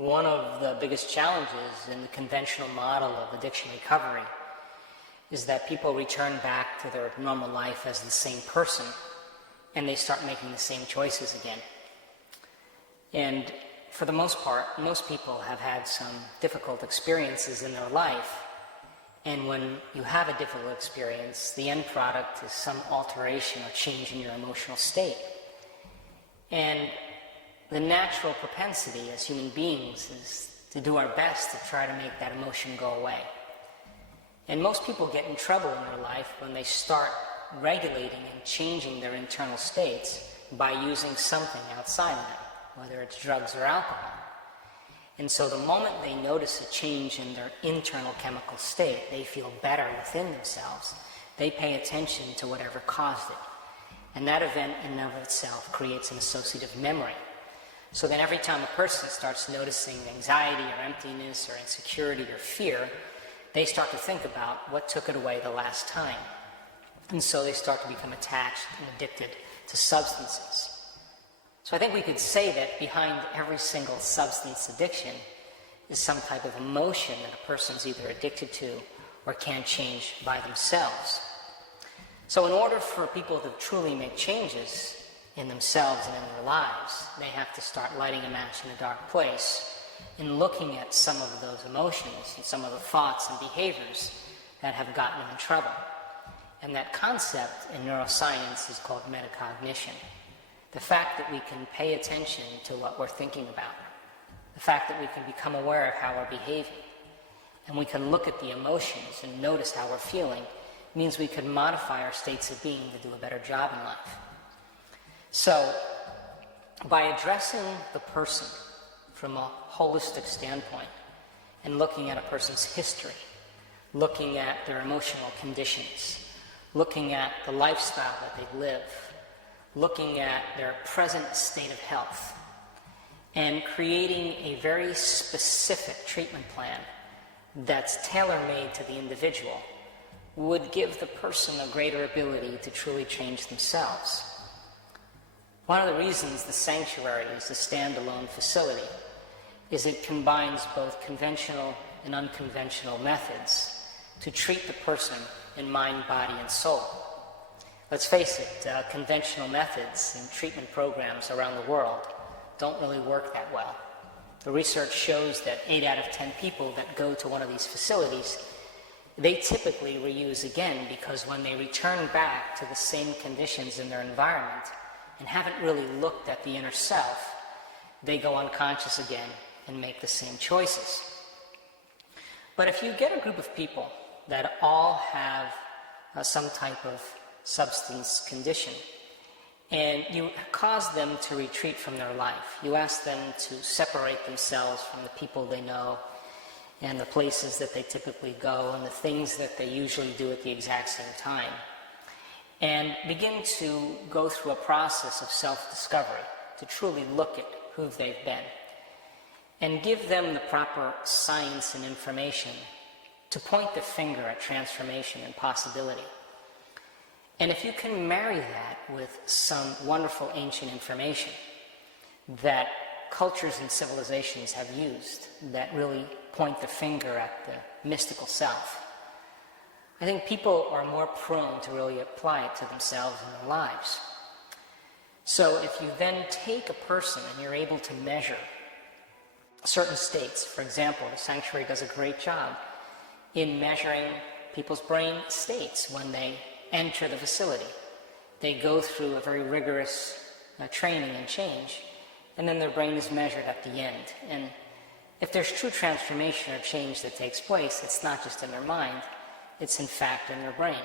One of the biggest challenges in the conventional model of addiction recovery is that people return back to their normal life as the same person, and they start making the same choices again. And for the most part, most people have had some difficult experiences in their life, and when you have a difficult experience, the end product is some alteration or change in your emotional state. And the natural propensity as human beings is to do our best to try to make that emotion go away. And most people get in trouble in their life when they start regulating and changing their internal states by using something outside of them, whether it's drugs or alcohol. And so the moment they notice a change in their internal chemical state, they feel better within themselves, they pay attention to whatever caused it. And that event in and of itself creates an associative memory. So then every time a person starts noticing anxiety or emptiness or insecurity or fear, they start to think about what took it away the last time. And so they start to become attached and addicted to substances. So I think we could say that behind every single substance addiction is some type of emotion that a person's either addicted to or can't change by themselves. So in order for people to truly make changes in themselves and in their lives, they have to start lighting a match in a dark place and looking at some of those emotions and some of the thoughts and behaviors that have gotten them in trouble. And that concept in neuroscience is called metacognition. The fact that we can pay attention to what we're thinking about. The fact that we can become aware of how we're behaving. And we can look at the emotions and notice how we're feeling means we can modify our states of being to do a better job in life. So, by addressing the person from a holistic standpoint and looking at a person's history, looking at their emotional conditions, looking at the lifestyle that they live, looking at their present state of health, and creating a very specific treatment plan that's tailor-made to the individual would give the person a greater ability to truly change themselves. One of the reasons the sanctuary is a standalone facility is it combines both conventional and unconventional methods to treat the person in mind, body, and soul. Let's face it, conventional methods and treatment programs around the world don't really work that well. The research shows that 8 out of 10 people that go to one of these facilities, they typically reuse again, because when they return back to the same conditions in their environment and haven't really looked at the inner self, they go unconscious again and make the same choices. But if you get a group of people that all have some type of substance condition, and you cause them to retreat from their life, you ask them to separate themselves from the people they know and the places that they typically go and the things that they usually do at the exact same time, and begin to go through a process of self-discovery to truly look at who they've been, and give them the proper science and information to point the finger at transformation and possibility. And if you can marry that with some wonderful ancient information that cultures and civilizations have used that really point the finger at the mystical self, I think people are more prone to really apply it to themselves and their lives. So if you then take a person and you're able to measure certain states, for example, the sanctuary does a great job in measuring people's brain states when they enter the facility. They go through a very rigorous training and change, and then their brain is measured at the end. And if there's true transformation or change that takes place, it's not just in their mind, it's in fact in their brain.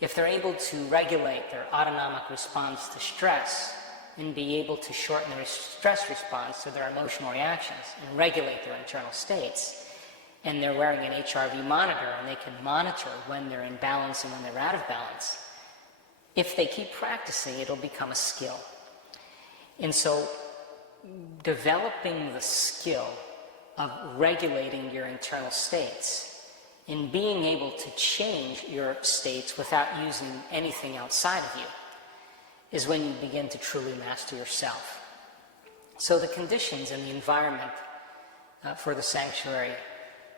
If they're able to regulate their autonomic response to stress and be able to shorten their stress response to their emotional reactions and regulate their internal states, and they're wearing an HRV monitor and they can monitor when they're in balance and when they're out of balance, if they keep practicing, it'll become a skill. And so developing the skill of regulating your internal states and being able to change your states without using anything outside of you is when you begin to truly master yourself. So the conditions and the environment for the sanctuary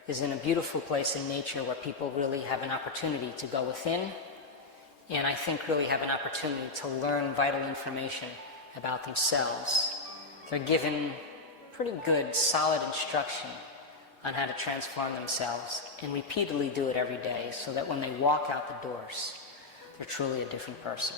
is in a beautiful place in nature where people really have an opportunity to go within, and I think really have an opportunity to learn vital information about themselves. They're given pretty good, solid instruction on how to transform themselves, and repeatedly do it every day so that when they walk out the doors, they're truly a different person.